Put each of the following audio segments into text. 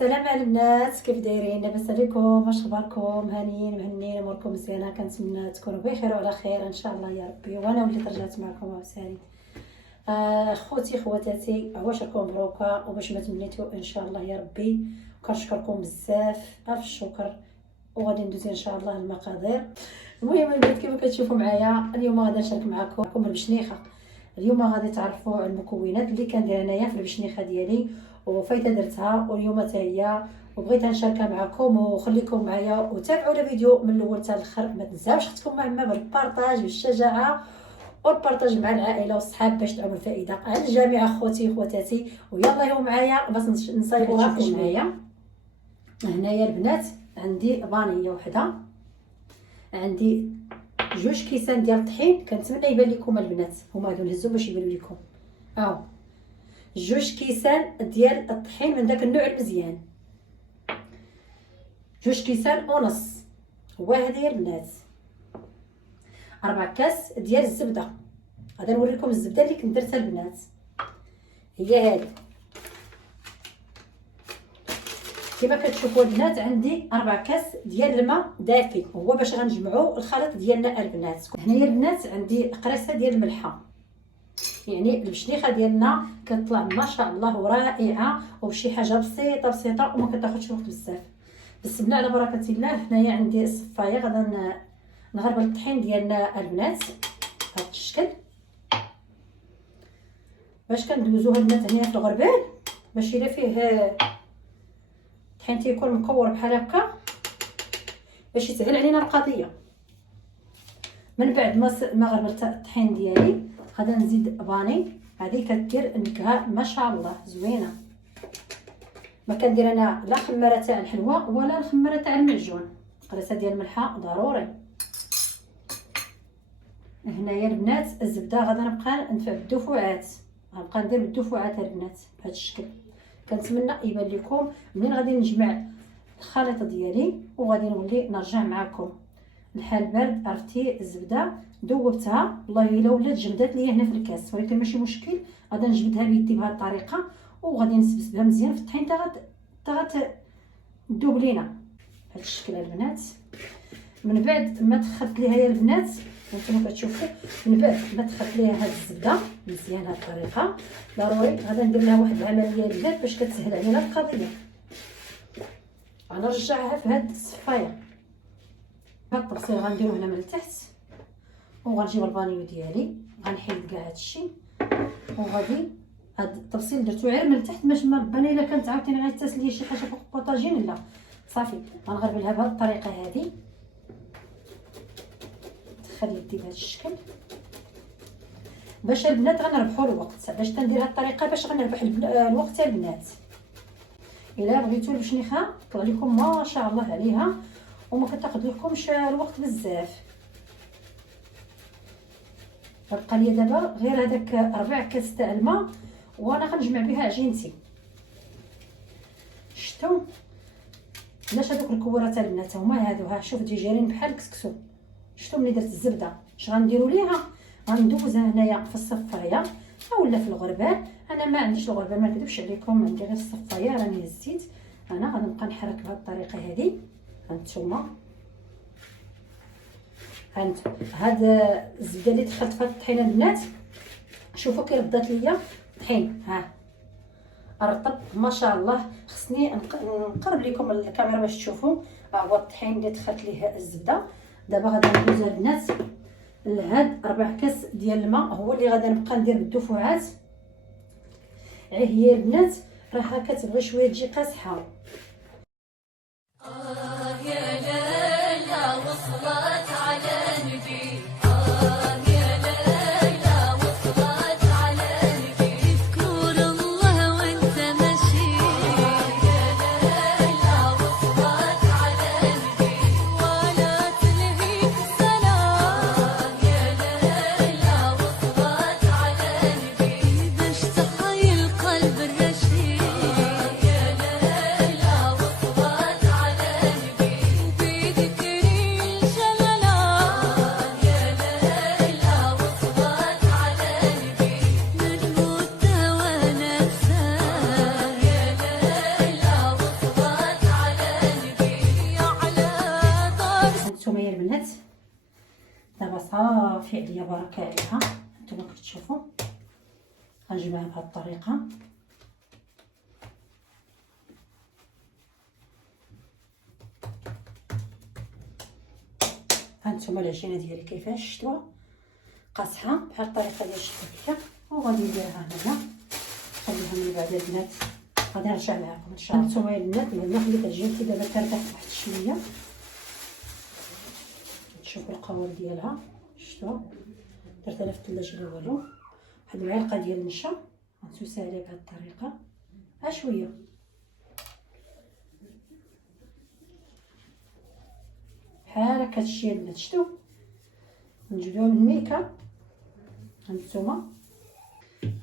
السلام على البنات، كيف دايرين؟ لاباس عليكم؟ واش اخباركم؟ هانيين مهنيين؟ اموركم مزيانه؟ كنتمنى تكونوا بخير وعلى خير ان شاء الله يا ربي. وانا وليت رجعت معكم عاوتاني. خوتي خواتاتي، عواشركم مبروكه وباش ما تمنيتو ان شاء الله يا ربي. وكنشكركم بزاف، الف شكر. وغادي ندوزي ان شاء الله المقادير. المهم البنات كيما كتشوفوا معايا اليوم غادي نشارك معكم البشنيخه. اليوم غادي تعرفوا على المكونات اللي كندير انايا في البشنيخه ديالي وفايته درتها واليوم حتى هي وبغيت نشاركها معكم. وخليكم معايا وتابعوا الفيديو من الاول حتى الاخر. ما تنساوش اختكم معنا بالبارطاج والشجاعه والبارطاج مع العائله والصحاب باش تعم الفائده على الجميع. اخوتي خواتاتي ويلا يو معايا باش نصايبوها معايا. هنايا البنات عندي فانيليا وحده، عندي 2 كيسان ديال الطحين. كنتمنى يبان لكم البنات، هما هادو نهزو باش يبانوا لكم. 2 كيسان ديال الطحين من داك النوع المزيان، 2 كيسان ونص. وهذه البنات 4 كاس ديال الزبده. غادي نوريكم الزبده اللي كنت درتها البنات، هي هذه كما كتشوفوا البنات. عندي 4 كاس ديال الماء دافي، هو باش غنجمعوا الخليط ديالنا البنات. هنايا البنات عندي قريصه ديال الملحه، يعني البشنيخه ديالنا كتطلع ما شاء الله رائعه وبشي حاجه بسيطه بسيطه وما كتاخذش وقت بزاف. بسم الله على بركه الله. هنايا عندي الصفايه غادا نغربل الطحين ديالنا البنات بهذا الشكل باش كندوزوها البنات هنا في الغربال باش الا فيه الطحين تيكون مكور بحال هكا باش يسهل علينا القضيه. من بعد ما غربلت الطحين ديالي غادا نزيد فاني. هذه كدير نكهه ما شاء الله زوينه. ما كندير انا لا خماره تاع الحلوى ولا الخماره تاع المعجون. قريصه ديال الملحه ضروري. هنايا البنات الزبده غادا نبقى نفع بالدفعات، غنبقى ندير بالدفعات البنات بهذا الشكل. كنتمنى يبان لكم منين غادي نجمع الخليط ديالي وغادي نولي نرجع معكم. الحال بارد، عرفتي الزبده ذوبتها والله الا ولات جمدات ليا هنا في الكاس، ولكن ماشي مشكل. غادي نجبدها بيدي بهذه الطريقه وغادي نسبسبها مزيان في الطحين حتى تذوب لينا بهذا الشكل البنات. من بعد ما دخلت ليها يا البنات كما كتشوفوا، من بعد ما دخلت ليها هذه الزبده مزيان هذه الطريقه ضروري غادي ندير لها واحد العمليه البنات باش كتسهل علينا القضيه. غنرجعها في هذه الصفايه. هاد التبصيل غنديروه هنا من التحت وغنجيب الفانيو ديالي غنحيد كاع هادشي وغادي هاد التبصيل درتو غير من التحت باش ما بان الا كانت عاوتاني غتسالي شي حاجه فوق البوطاجين. لا صافي غنغربلها بهاد الطريقه هذه. دخل يدي بهذا الشكل باش البنات غنربحوا الوقت. باش تندير هاد الطريقه باش غنربح الوقت البنات. الا بغيتو البشنيخه طلع لكم ما شاء الله عليها وما كتاخذ لكمش الوقت بزاف. بقى لي دابا غير هذاك 4 كاس تاع الماء وانا غنجمع بها عجينتي. شفتوا علاش هذوك الكورات البنات هما هادو؟ ها شوف جايين بحال الكسكسو. شفتوا ملي درت الزبده اش غنديروا ليها؟ غندوزها هنايا في الصفايه اولا في الغربال. انا ما عنديش الغربال ما نكذبش عليكم، عندي غير الصفايه راني هزيت. انا غادي نبقى نحرك بهذه الطريقه هذه. هانتوما هاد الزبده اللي دخلت في الطحينه البنات شوفوا كي ردات ليا الطحين. ها رطب ما شاء الله. خصني نقرب لكم الكاميرا باش تشوفوا. هو الطحين اللي دخلت ليه الزبده. دابا غادي ندوز البنات لهاد 4 كاس ديال الماء هو اللي غادي نبقى ندير بالدفعات. هي البنات راها كتبغي شويه تجي قاصحه. صافي عليا بركه عليها. نتوما كتشوفوا غنجمعها بهذه الطريقه. هانتوما العجينه ديالي كيفاش شتوها قاصحه بحال الطريقه ديال الشبكه، وغادي نديرها هنايا نخليها من بعد البنات. غادي نرجع معكم ان شاء الله. هانتوما البنات بعد خليت العجينتي دابا ترتاح واحد شويه، شوفوا القوار ديالها شتوها. درتها في الثلاجه لا والو. واحد المعلقه ديال النشا غنسوسها عليها بهذه الطريقه شويه. بحال هكا هادشي البنات شتو. نجبدوها من الميكا.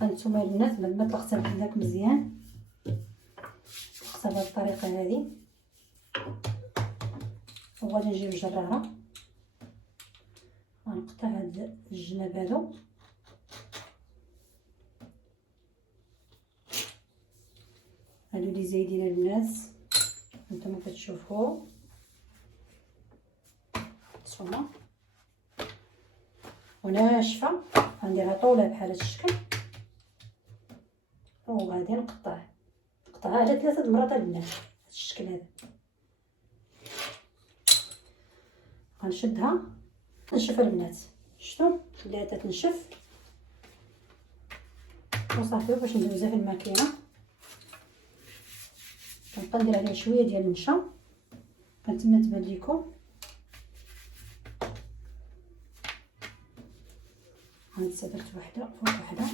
هانتوما البنات بعد ما طلقتها بحال مزيان طلقتها بهذه الطريقه هذه، وغادي نجيب جراره غنقطع هاد الجناب هادو. هادو اللي زايدين البنات هانتوما كتشوفوا هانتوما وناشفه. غنديرها طوله بحال هاد الشكل، وغادي نقطعها على 3 المرات البنات هاد الشكل هذا. غنشدها تنشف البنات شتو، خليها تنشف وصافي باش ندوزها في الماكينه. كنبقى ندير عليها شويه ديال النشا كنتما تبان ليكم. هانتسا درت وحده فوق وحده.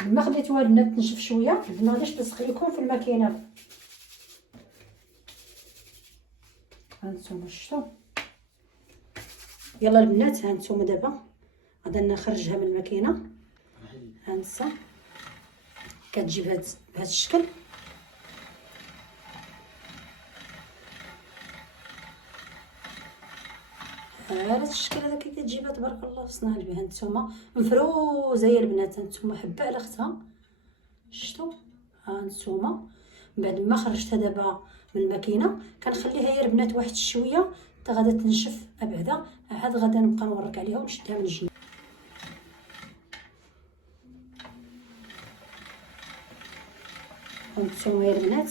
لما خليتوها البنات تنشف شويه ما غاديش تلصق لكم في الماكينه. هانتوما شفتوا. يلا البنات هانتوما دابا غادا نخرجها من الماكينه. هانتسا كتجي بهذا الشكل. هذا الشكل هذا كي كتجيبها تبارك الله صنع بها. هانتوما مفروزه يا البنات، هانتوما حبه على اختها شفتوا. هانتوما بعد ما خرجتها دابا من الماكينه كنخليها يا البنات واحد شويه حتى غادا تنشف بعدا، عاد غادا نبقى نورك عليها ونشدها من الجنب. هانتوما يا البنات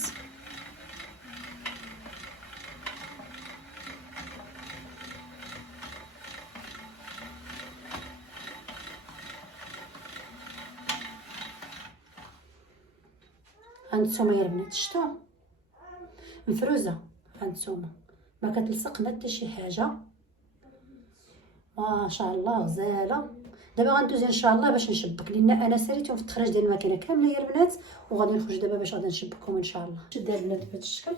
هانتوما يا البنات شفتوا مفروزه. هانتوما ما كتلصق ما حتى شي حاجه، ما شاء الله غزاله. دابا غندوز ان شاء الله باش نشبك، لان انا ساليتهم في التخريج ديال الماكينه كامله يا البنات، وغادي نخرج دابا باش غادي نشبكهم ان شاء الله. شدها البنات بهذا الشكل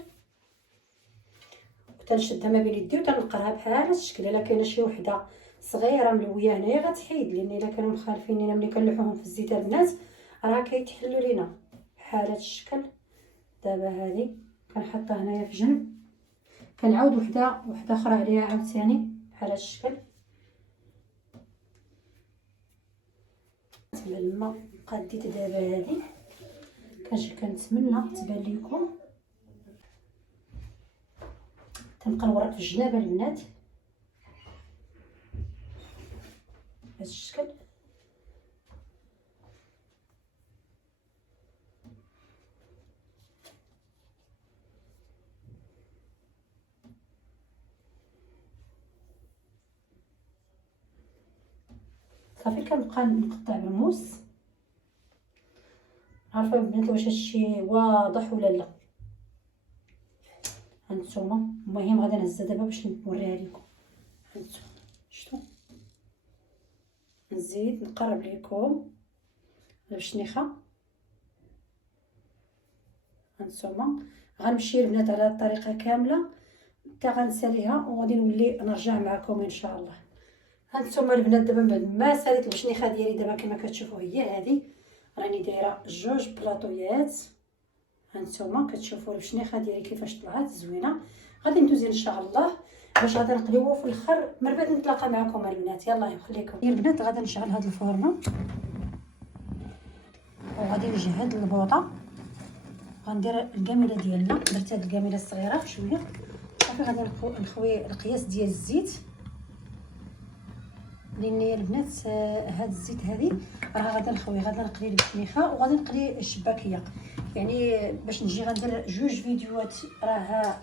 وتنشدها ما بين يدي وتنقرها بحال هذا الشكل. الا كاينه شي وحده صغيره ملويه هنايا غتحيد، لان الا كانوا مخالفيننا ملي كنلوحوهم في الزيت البنات راه كيتحلوا لينا بحال هذا الشكل. دابا هذه كنحطها هنايا في جنب، كنعاود وحده اخرى عليها عاوتاني بحال هذا الشكل. لما قديت دابا هذه كنجي كنتمنى تبان لكم تنبقى نورق في الجناب البنات بهذا الشكل. صافي كنبقى نقطع بالموس. عارفه البنات واش هادشي واضح ولا لا؟ هانتوما المهم غادي نهزها دابا باش نوريها لكم. هانتوما شفتوا نزيد نقرب لكم بالشنيخه. هانتوما غنمشي البنات على الطريقه كامله حتى غنساليها وغادي نولي نرجع معكم ان شاء الله. هانتوما البنات دابا بعد ما ساليت البشنيخه ديالي دابا كما كتشوفوا هي هذه، راني دايره 2 بلاطويات. هانتوما كتشوفوا البشنيخه ديالي كيفاش طلعت زوينه. غادي ندوز ان شاء الله باش غادي نقليوه في الاخر من بعد نتلاقى معكم البنات. يلا يخليكم يا البنات. غادي نشعل هذا الفرن وغادي نجهز البوطه، غندير الكاميله ديالنا. درت هاد الكاميله الصغيره شويه صافي. غادي نخوي القياس ديال الزيت، لان يا البنات هاد الزيت هادي راه غادي نخوي، غادي نقلي البشنيخه وغادي نقلي الشباكيه. يعني باش نجي غندير جوج فيديوهات راه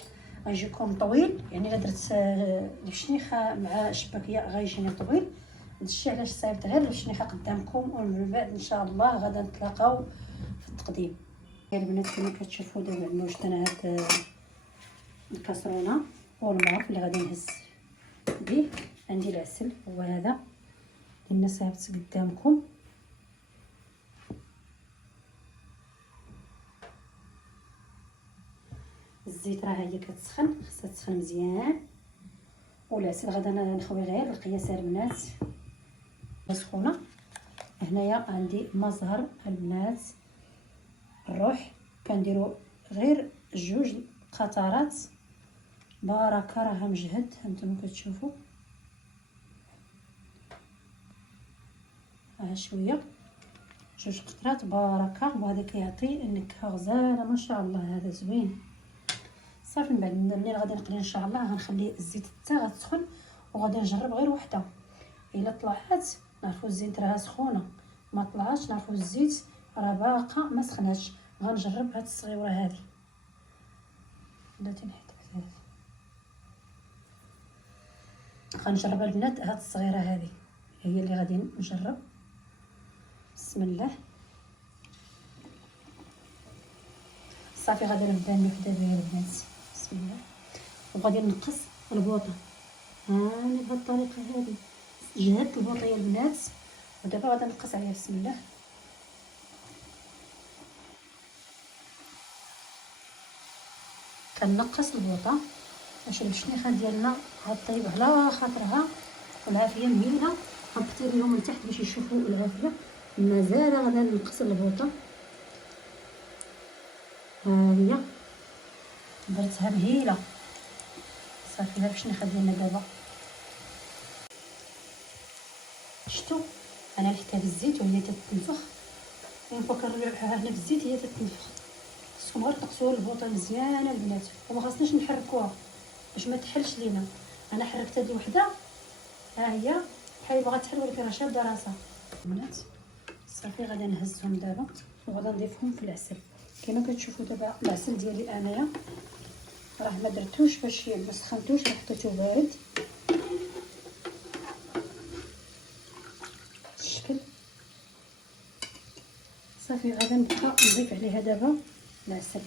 غيجيكم طويل، يعني الا درت البشنيخه مع الشباكيه غيجيني طويل. هادشي علاش صايبت غير البشنيخه قدامكم، ومن بعد ان شاء الله غادا نتلاقاو في التقديم. يا البنات كما كتشوفوا دابا عندنا وجدت انا هاد الكاسرونه والماء اللي غادي نهز به. عندي العسل هو هذا اللي صايبت قدامكم. الزيت راه هي كتسخن، خصها تسخن مزيان. والعسل غادا نخوي غير القياس البنات سخونه. هنايا عندي مزهر البنات الروح، كنديروا غير جوج قطرات بركه، راه مجهد هانتوما كتشوفوا. ها شويه جوج قطرات بركه، وهذا كيعطي نكهه غزاله ما شاء الله. هذا زوين صافي. من بعد ملي غادي نقلي ان شاء الله غنخلي الزيت حتى غتسخن، وغادي نجرب غير وحده. الا طلعت نعرفوا الزيت راه سخونه، ما طلعاتش نعرفوا الزيت راه باقا ما سخناتش. غنجرب هاد الصغيره هذه. بلاتي نحيد بزاف. غنجرب البنات هاد الصغيره هذه هي اللي غادي نجرب. بسم الله. صافي غادي نبدا نلوح دابا يا البنات. بسم الله. وغادي نقص البوطه هاني بهاد الطريقه هذه. جهدت البوطه يا البنات ودابا غادي نقص عليها. بسم الله. كنقص البوطه باش البشنيخه ديالنا غطيب على خاطرها والعافيه مهيله. غنبتي لهم من تحت باش يشوفوا العافيه. مازال غادي نقص البوطه. ها هي درتها مهيله صافي. ها البشنيخه ديالنا دابا شفتوا انا لحتها بالزيت وهي تتنفخ. فوا كنريحوها هنا في الزيت هي تتنفخ. خصكم غير تقصوا البوطه مزيان البنات، وما خاصناش نحركوها باش ما تحلش لينا. انا حركت هذه وحده ها هي بحال بغات تحل ولكن راه شاده راسها البنات. صافي غادي نهزهم دابا وغادي نضيفهم في العسل. كما كتشوفوا دابا العسل ديالي انايا راه ما درتوش باش ما سخنتوش، راه حطيتو بارد الشكل. صافي غادي نبقى نضيف عليها دابا العسل.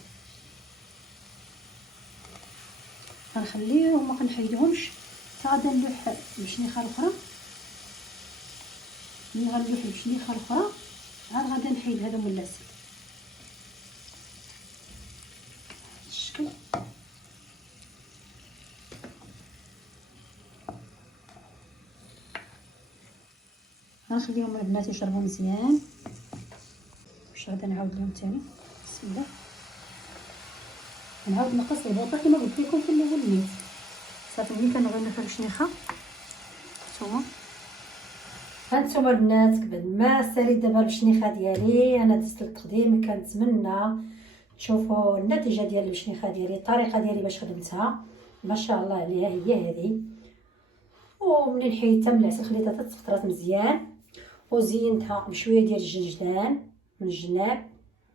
غنخليهم ما كنحيدهمش حتى غادي نلوح البشنيخه الاخرى. ملي غنلوح البشنيخه الاخرى عاد غادي نحيد هذا من العسل الشكل. غنخليهم البنات يشربوا مزيان. واش غادي نعاود لهم ثاني. بسم الله. نعاود نقص البوطه كما قلت لكم في الاول نيت. صافي ملي كنغنى في البشنيخه نتوما هانتوما البنات بعد ما ساليت دابا البشنيخه ديالي انا دزت للتقديم. كنتمنى تشوفوا النتيجه ديال البشنيخه ديالي، الطريقه ديالي باش خدمتها ما شاء الله عليها هي هذه. ومنين حيدتها من العسل خليتها تتفطرات مزيان وزينتها بشويه ديال الجنجلان من الجناب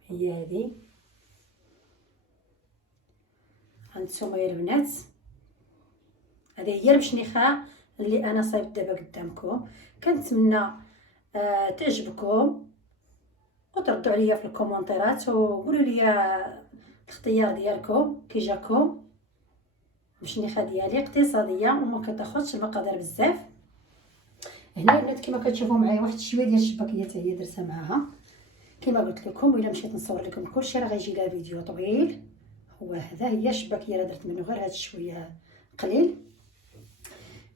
هي هذه. هانتوما يا البنات هذه هي البشنيخه اللي انا صايبت دابا قدامكم. كنتمنى تعجبكم وتردوا عليا في الكومونتيرات وقولوا لي الاختيار ديالكم كي جاكم. البشنيخه ديالي اقتصاديه وما كتاخذش المقادير بزاف. هنا البنات كما كتشوفوا معايا واحد شويه ديال الشباكيه حتى هي درتها معاها كما قلت لكم. والا مشيت نصور لكم كلشي راه غيجي لها فيديو طويل. هو هذا هي الشباكيه راه درت منه غير هذا شويه قليل.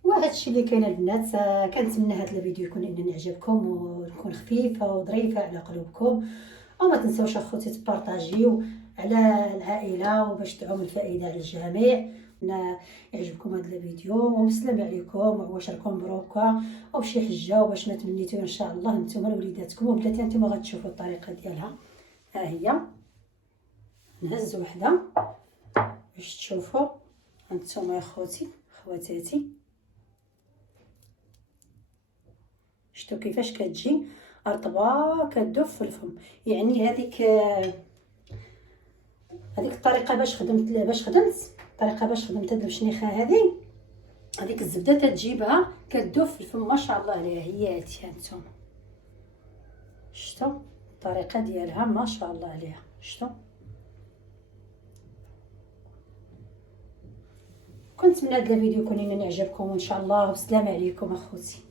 وهذا الشيء اللي كاين البنات. كنتمنى هذا الفيديو يكون انني عجبكم ونكون خفيفه وظريفه على قلوبكم. وما تنساوش اخوتي تبارطاجيو على العائله وباش تعم الفائده على الجميع. يعجبكم هذا الفيديو وبسلام عليكم وعواشركم مبروكه وبشي حجه وباش ما تمنيتو ان شاء الله نتوما لوليداتكم وبلاتي نتوما غتشوفوا الطريقه ديالها. ها هي نهز وحده باش تشوفوا هانتوما يا خوتي خواتاتي. شفتوا كيفاش كتجي رطبه كتذوب في الفم. يعني هذيك الطريقه باش خدمت الطريقه باش خدمت هاد البشنيخه هذيك الزبده تتجيبها كتذوب في الفم ما شاء الله عليها. هي هادي هانتوما شفتوا الطريقه ديالها ما شاء الله عليها. شفتوا كنت من هذا الفيديو يكون يعجبكم وان شاء الله. والسلام عليكم اخوتي.